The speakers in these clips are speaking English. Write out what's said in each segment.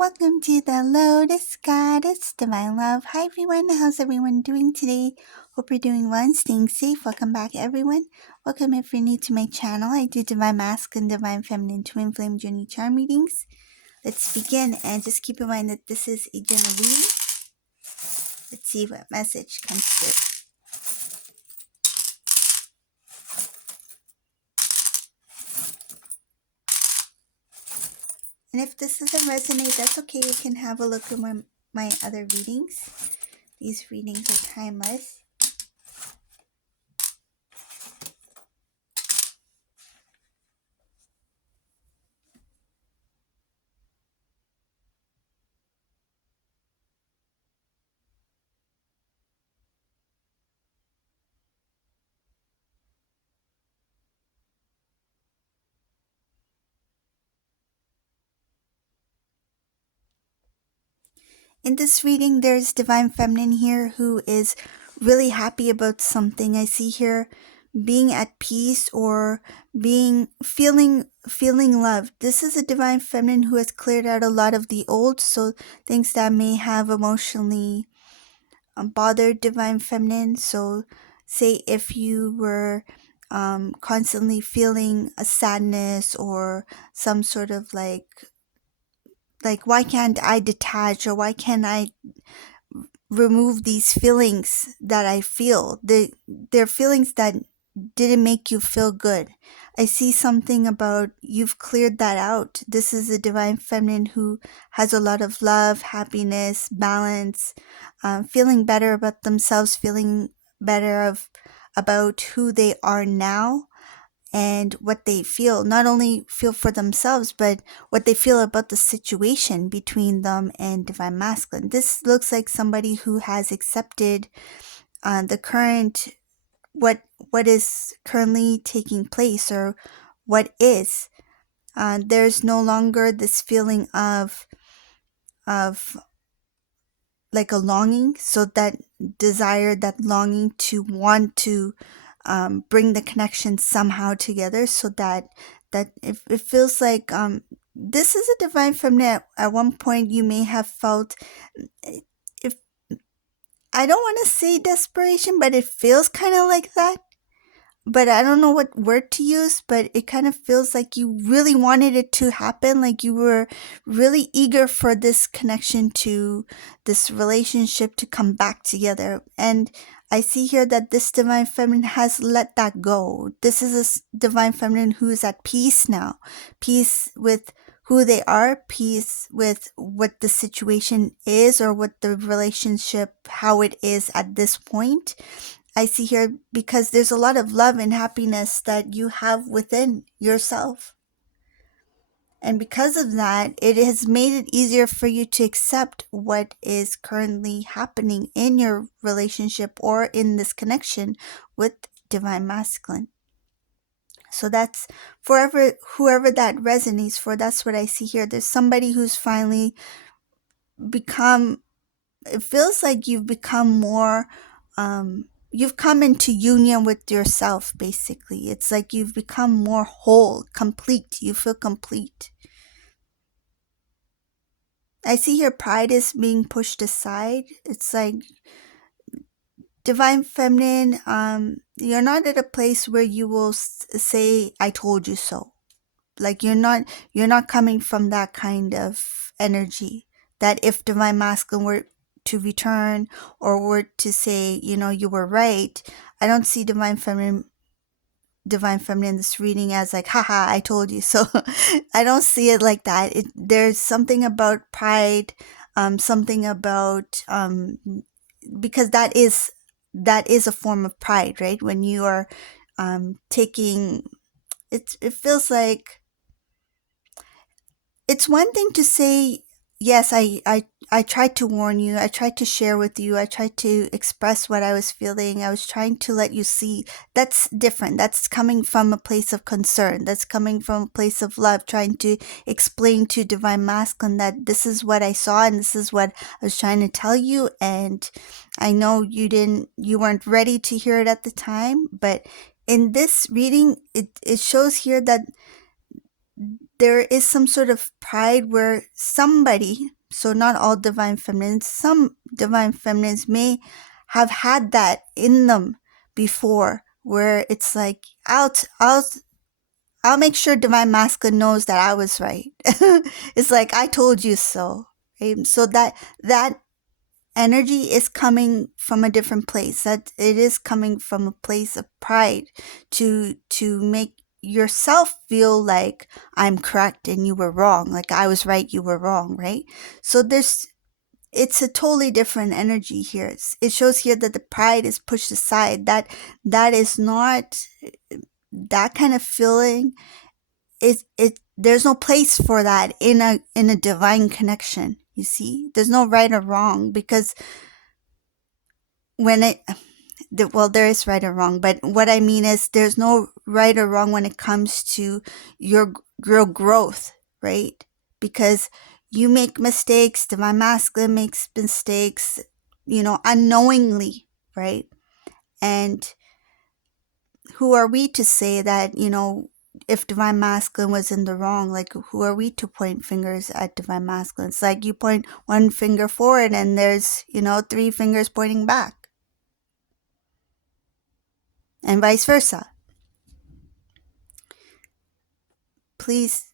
Welcome to the Lotus Goddess Divine Love. Hi everyone, how's everyone doing today? Hope you're doing well and staying safe. Welcome back everyone. Welcome if you're new to my channel. I do Divine Masculine, Divine Feminine, Twin Flame Journey Charm readings. Let's begin and just keep in mind that this is a general reading. Let's see what message comes through. And if this doesn't resonate, that's okay. You can have a look at my other readings. These readings are timeless. In this reading, there's Divine Feminine here who is really happy about something. I see here being at peace or feeling love. This is a Divine Feminine who has cleared out a lot of the old, so things that may have emotionally bothered Divine Feminine. So say if you were constantly feeling a sadness or some sort of like why can't I detach, or why can't I remove these feelings that I feel? They're feelings that didn't make you feel good. I see something about you've cleared that out. This is a Divine Feminine who has a lot of love, happiness, balance, feeling better about themselves, feeling better about who they are now and what they feel, not only feel for themselves, but what they feel about the situation between them and Divine Masculine. This looks like somebody who has accepted the current, what is currently taking place, or what is. There's no longer this feeling of like a longing, so that desire, that longing to want to bring the connection somehow together, so that it feels like this is a Divine Feminine. At one point you may have felt, if I don't want to say desperation, but it feels kind of like that. But I don't know what word to use, but it kind of feels like you really wanted it to happen, like you were really eager for this connection, to this relationship to come back together. And I see here that this Divine Feminine has let that go. This is a Divine Feminine who is at peace now, peace with who they are, peace with what the situation is, or what the relationship, how it is at this point. I see here because there's a lot of love and happiness that you have within yourself. And because of that, it has made it easier for you to accept what is currently happening in your relationship or in this connection with Divine Masculine. So that's forever, whoever that resonates for, that's what I see here. There's somebody who's finally become, it feels like you've become more, you've come into union with yourself, basically. It's like you've become more whole, complete. You feel complete. I see here pride is being pushed aside. It's like Divine Feminine, you're not at a place where you will say, I told you so. Like you're not coming from that kind of energy, that if Divine Masculine were to return or were to say, you were right. I don't see Divine Feminine in this reading as like, haha, I told you so. I don't see it like that. There's something about pride, something about because that is a form of pride, right? When you are taking it feels like it's one thing to say, yes, I tried to warn you. I tried to share with you. I tried to express what I was feeling. I was trying to let you see. That's different. That's coming from a place of concern. That's coming from a place of love, trying to explain to Divine Masculine that this is what I saw and this is what I was trying to tell you. And I know you weren't ready to hear it at the time, but in this reading, it shows here that there is some sort of pride where somebody, so not all divine feminines, some divine feminines may have had that in them before, where it's like, I'll make sure divine masculine knows that I was right. It's like, I told you so. Right? So that energy is coming from a different place. That it is coming from a place of pride to make yourself feel like I'm correct and you were wrong, like I was right, you were wrong, right? So it's a totally different energy here. It shows here that the pride is pushed aside. That is not that kind of feeling. It there's no place for that in a divine connection. You see, there's no right or wrong, because when it well, there is right or wrong, but what I mean is there's no right or wrong when it comes to your growth, right? Because you make mistakes, divine masculine makes mistakes, unknowingly, right? And who are we to say that, if divine masculine was in the wrong? Like, who are we to point fingers at divine masculine? It's like you point one finger forward and there's, three fingers pointing back, and vice versa. Please,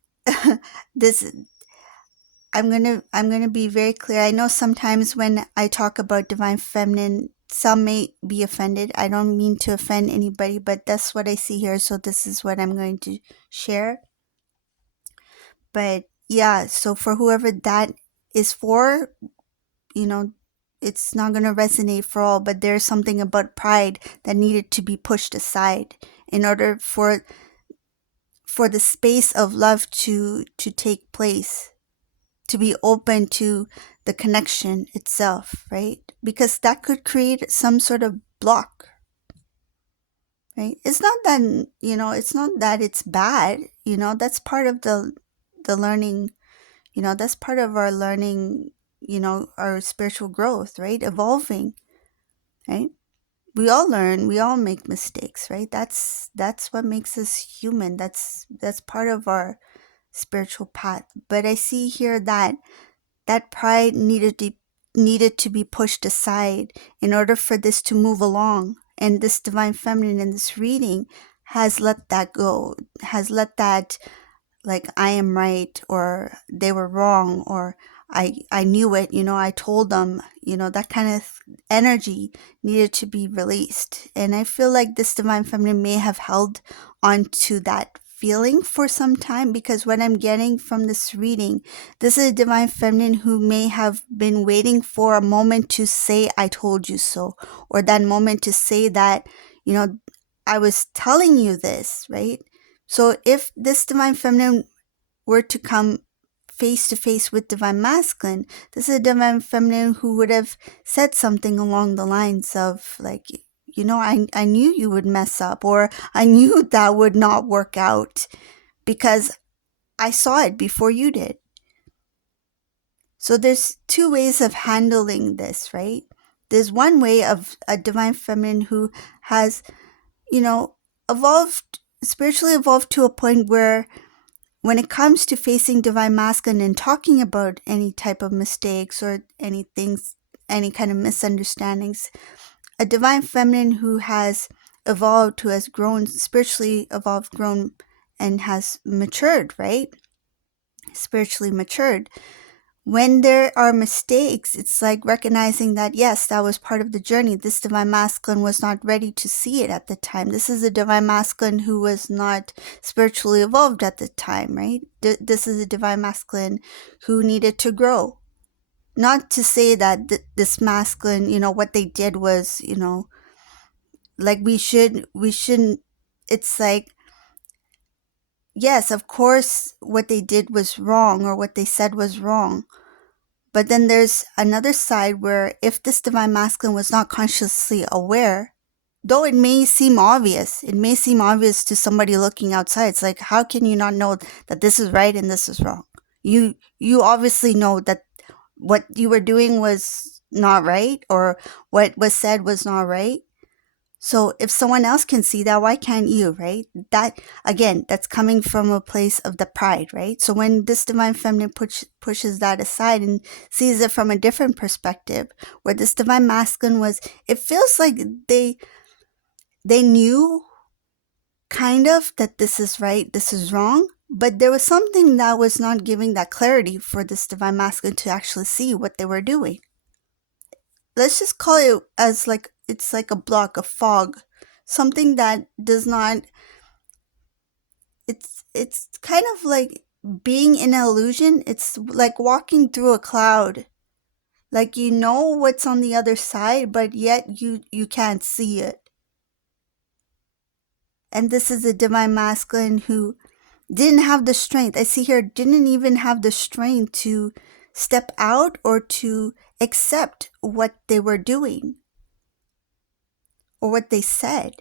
this I'm gonna be very clear. I know sometimes when I talk about divine feminine, some may be offended. I don't mean to offend anybody, but that's what I see here, so this is what I'm going to share. But yeah, so for whoever that is for, it's not going to resonate for all, but there's something about pride that needed to be pushed aside in order for the space of love to take place, to be open to the connection itself, right? Because that could create some sort of block, right? It's not that, it's not that it's bad, that's part of the learning, that's part of our learning, our spiritual growth, right? Evolving, right? We all learn, we all make mistakes, right? That's what makes us human. That's part of our spiritual path. But I see here that pride needed to be pushed aside in order for this to move along. And this divine feminine in this reading has let that go, has let that, like, I am right, or they were wrong, or I knew it, I told them, that kind of energy needed to be released. And I feel like this divine feminine may have held on to that feeling for some time, because what I'm getting from this reading, this is a divine feminine who may have been waiting for a moment to say, I told you so, or that moment to say that, I was telling you this, right? So if this divine feminine were to come face to face with divine masculine, this is a divine feminine who would have said something along the lines of, like, I knew you would mess up, or I knew that would not work out because I saw it before you did. So there's two ways of handling this, right? There's one way of a divine feminine who has, spiritually evolved to a point where when it comes to facing divine masculine and talking about any type of mistakes or any kind of misunderstandings, a divine feminine who has evolved, who has grown, spiritually evolved, grown, and has matured, right? Spiritually matured. When there are mistakes, it's like recognizing that, yes, that was part of the journey. This divine masculine was not ready to see it at the time. This is a divine masculine who was not spiritually evolved at the time, right? This is a divine masculine who needed to grow. Not to say that this masculine, what they did was, like we shouldn't, it's like, yes, of course, what they did was wrong, or what they said was wrong. But then there's another side where if this divine masculine was not consciously aware, though it may seem obvious to somebody looking outside. It's like, how can you not know that this is right and this is wrong? You obviously know that what you were doing was not right, or what was said was not right. So if someone else can see that, why can't you, right? That, again, that's coming from a place of the pride, right? So when this divine feminine pushes that aside and sees it from a different perspective, where this divine masculine was, it feels like they knew kind of that this is right, this is wrong, but there was something that was not giving that clarity for this divine masculine to actually see what they were doing. Let's just call it as like it's like a block, a fog, something that does not, it's kind of like being in an illusion. It's like walking through a cloud. Like you know what's on the other side, but yet you can't see it. And this is a divine masculine who didn't have the strength. I see here didn't even have the strength to step out or to accept what they were doing or what they said,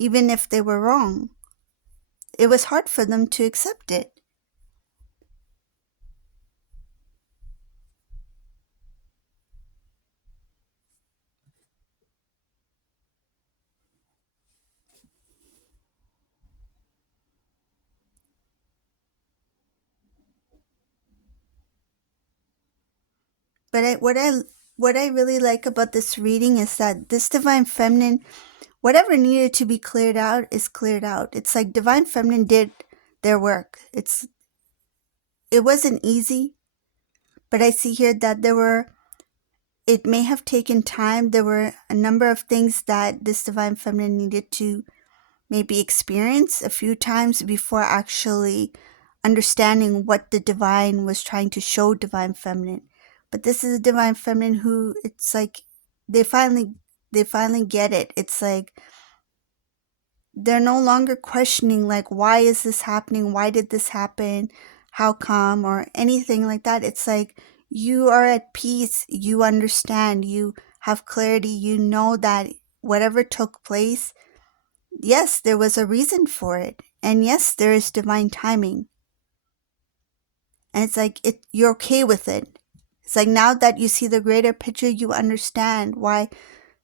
even if they were wrong. It was hard for them to accept it. But what I really like about this reading is that this divine feminine, whatever needed to be cleared out is cleared out. It's like divine feminine did their work. It wasn't easy, but I see here that it may have taken time. There were a number of things that this divine feminine needed to maybe experience a few times before actually understanding what the divine was trying to show divine feminine. But this is a divine feminine who, it's like they finally get it. It's like they're no longer questioning like, why is this happening, why did this happen, how come, or anything like that. It's like you are at peace, you understand, you have clarity, you know that whatever took place, yes, there was a reason for it, and yes, there is divine timing. And it's like you're okay with it. It's like now that you see the greater picture, you understand why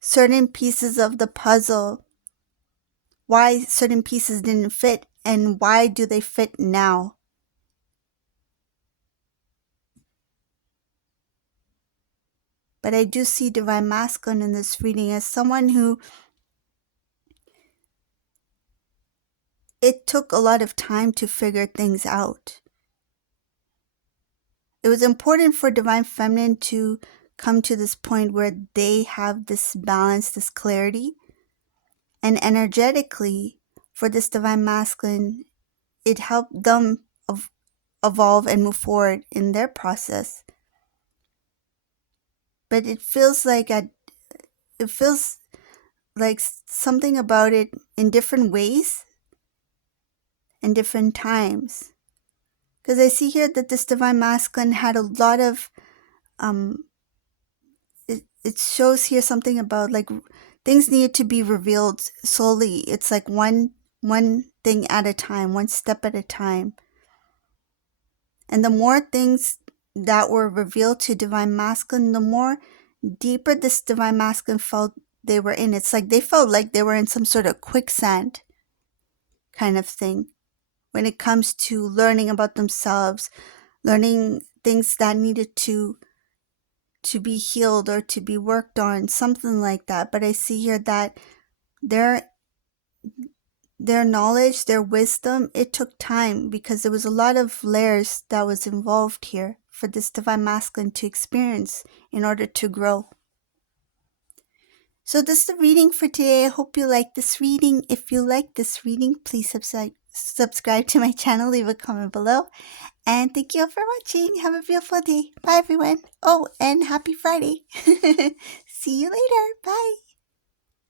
certain pieces of the puzzle, why certain pieces didn't fit, and why do they fit now. But I do see divine masculine in this reading as someone who, it took a lot of time to figure things out. It was important for divine feminine to come to this point where they have this balance, this clarity. And energetically, for this divine masculine, it helped them evolve and move forward in their process. But it feels like something about it in different ways and different times. Because I see here that this divine masculine had a lot of it shows here something about like things need to be revealed slowly. It's like one thing at a time, one step at a time. And the more things that were revealed to divine masculine, the more deeper this divine masculine felt they were in. It's like they felt like they were in some sort of quicksand kind of thing when it comes to learning about themselves, learning things that needed to be healed or to be worked on, something like that. But I see here that their knowledge, their wisdom, it took time because there was a lot of layers that was involved here for this divine masculine to experience in order to grow. So this is the reading for today. I hope you like this reading. If you like this reading, please subscribe to my channel, leave a comment below. And thank you all for watching. Have a beautiful day. Bye everyone. Oh, and happy Friday. See you later. Bye.